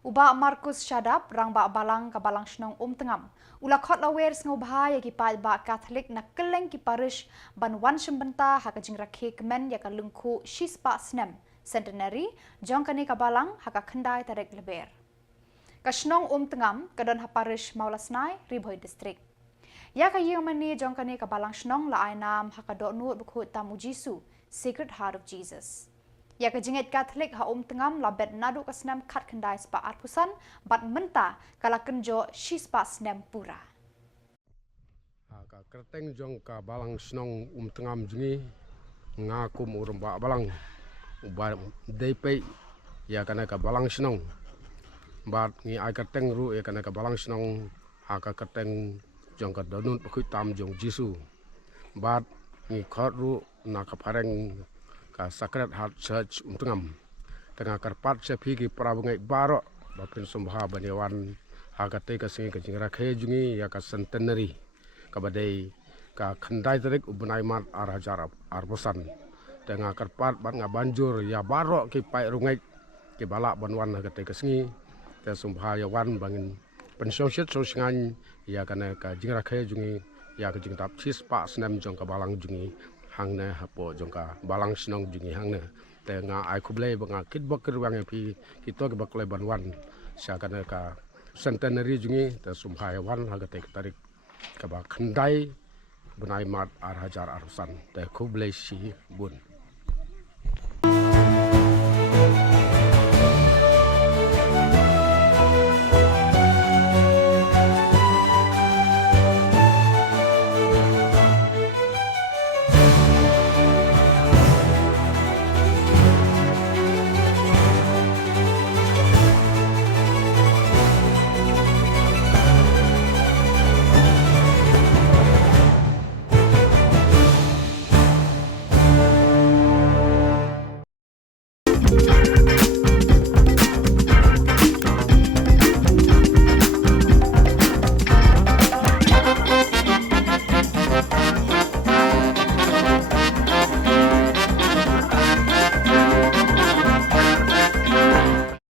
Uba Markus Syadap rang ba Balang ka Balang Shnong Umtngam. Ula Khot lawer Sngewbha ya ki pa ba Katholik na keleng ki parish ban wan shembenta haka jing rakhe kemen ya ka Lyngkhuh shispa Snem centenary jong kani ka Balang haka khendai tarek leber. Ka Shnong Umtngam kadon ha parish Maulasnai Ribhoi district. Ya ka yung mani jong kani ka Balang Shnong la ainam haka do nuot bukhut tamu Jisu Sacred Heart of Jesus. Ya ka jingit Katholik ha Umtngam la bet nadu ka Snem khat khendai spa arpusan bat menta kala kenjo shispa Snem pura. Ka kerteng jong ka Balang Shnong Umtngam jingi ngakum urang ba Balang uba deipe ya kana ka Balang Shnong bat ngi ai kerteng ru ya kana ka Balang Shnong ha ka kerteng jong ka donut pukui tam jong Jisu bat ngi khot ru na ka pareng ka Sacred Heart Church Umtngam tengah karpat sepi ki prabungai barok bapin Sngewbha banyawan hagate ka singi ka jingra khe jungi ya ka centenary ka badai ka khandai tarik ubnai mat arhajar arbosan tengah karpat ban nga banjur ya barok ki pai rungai ki balak banwan hagate ka singi te Sngewbha ya wan bangin pensyongsit so singan ya kana ka jingra khe jungi ya ka jingtap chis pa Snem jong ka Balang jungi hangna hapo jongka Balang Shnong jungi hangna te nga ai khublei banga kitbok kirwang pi kito ke baklai banwan syakana ka centenary jungi te Sngewbha wan hagate tarik ka ba khandai benai mat arhajar arsan te khublei si bun